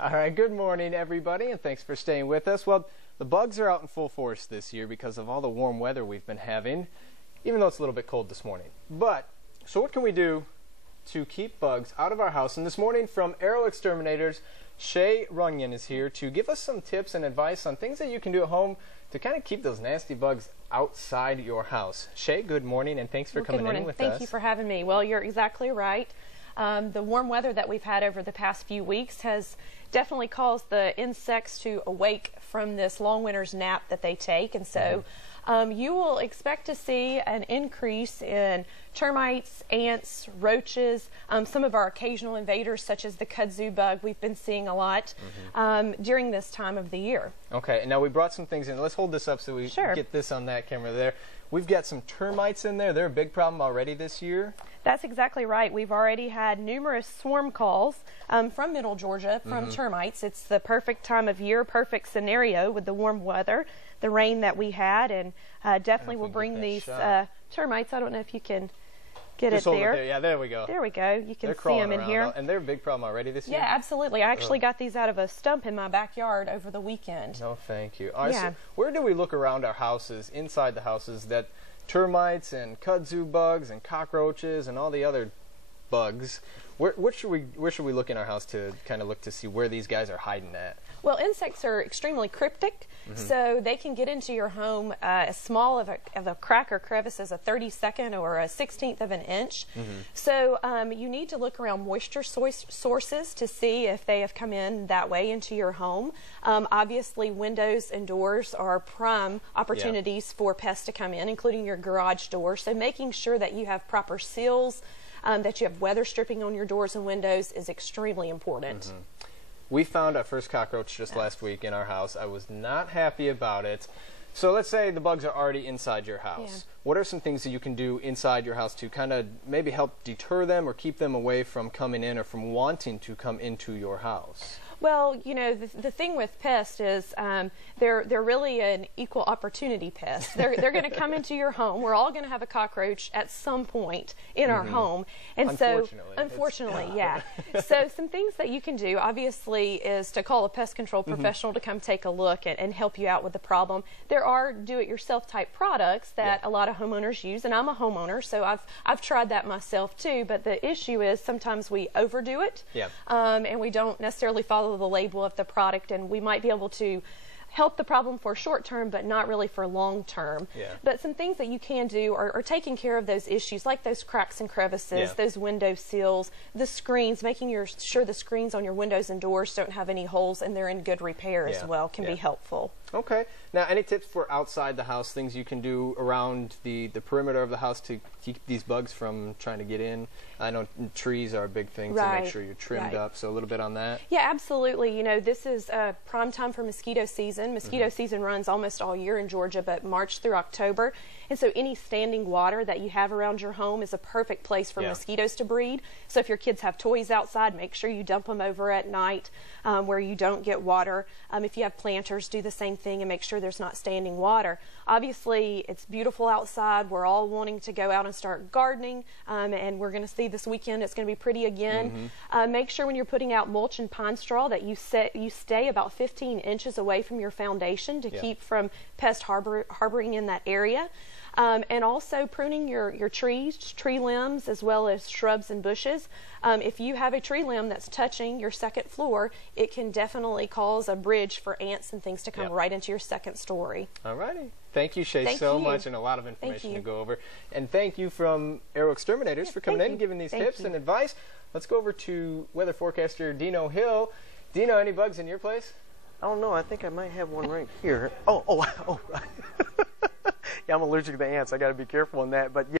All right, good morning, everybody, and thanks for staying with us. Well, the bugs are out in full force this year because of all the warm weather we've been having, even though it's a little bit cold this morning. So what can we do to keep bugs out of our house? And this morning from Exterminators, Shay Runyon is here to give us some tips and advice on things that you can do at home to kind of keep those nasty bugs outside your house. Shay, good morning, and thanks for coming in with us. Thank you for having me. Well, you're exactly right. The warm weather that we've had over the past few weeks has definitely caused the insects to awake from this long winter's nap that they take, and so you will expect to see an increase in termites, ants, roaches, some of our occasional invaders such as the kudzu bug we've been seeing a lot during this time of the year. Okay, and now we brought some things in. Let's hold this up so we get this on that camera there. We've got some termites in there. They're a big problem already this year. That's exactly right. We've already had numerous swarm calls from Middle Georgia from termites. It's the perfect time of year, perfect scenario with the warm weather, the rain that we had, and definitely will bring these termites. I don't know if you can get it there. Yeah, there we go. There we go. You can see them in here. And they're a big problem already this year? Yeah, absolutely. I actually got these out of a stump in my backyard over the weekend. No, thank you. All right, so where do we look around our houses, inside the houses, that termites and kudzu bugs and cockroaches and all the other bugs, where should we look in our house to kind of look to see where these guys are hiding at? Well, insects are extremely cryptic, so they can get into your home as small of a crack or crevice as a 32nd or a 16th of an inch. So you need to look around moisture sources to see if they have come in that way into your home. Obviously, windows and doors are prime opportunities for pests to come in, including your garage door. So making sure that you have proper seals, that you have weather stripping on your doors and windows is extremely important. We found our first cockroach just last week in our house. I was not happy about it. So let's say the bugs are already inside your house. What are some things that you can do inside your house to kind of maybe help deter them or keep them away from coming in or from wanting to come into your house? Well, you know, the thing with pests is they're really an equal opportunity pest. They're going to come into your home. We're all going to have a cockroach at some point in our home. And unfortunately, yeah. So some things that you can do, obviously, is to call a pest control professional to come take a look and help you out with the problem. There are do-it-yourself type products that a lot of homeowners use, and I'm a homeowner, so I've tried that myself too, but the issue is sometimes we overdo it, and we don't necessarily follow the label of the product, and we might be able to help the problem for short term but not really for long term. But some things that you can do are taking care of those issues, like those cracks and crevices, those window sills, the screens, making sure the screens on your windows and doors don't have any holes and they're in good repair as well can be helpful. Okay. Now, any tips for outside the house, things you can do around the perimeter of the house to keep these bugs from trying to get in? I know trees are a big thing to make sure you're trimmed up, so a little bit on that. Yeah, absolutely. You know, this is prime time for mosquito season. Mosquito season runs almost all year in Georgia, but March through October. And so any standing water that you have around your home is a perfect place for mosquitoes to breed. So if your kids have toys outside, make sure you dump them over at night where you don't get water. If you have planters, do the same thing and make sure there's not standing water. Obviously, it's beautiful outside. We're all wanting to go out and start gardening, and we're going to see this weekend it's going to be pretty again. Make sure when you're putting out mulch and pine straw that you stay about 15 inches away from your foundation to keep from pest harboring in that area. And also pruning your trees, tree limbs, as well as shrubs and bushes. If you have a tree limb that's touching your second floor, it can definitely cause a bridge for ants and things to come right into your second story. All righty. Thank you, Shay, so much, and a lot of information to go over. And thank you from Exterminators for coming in and giving these tips and advice. Let's go over to weather forecaster Dino Hill. Dino, any bugs in your place? I don't know. I think I might have one right here. Oh. Yeah, I'm allergic to ants. I got to be careful on that. But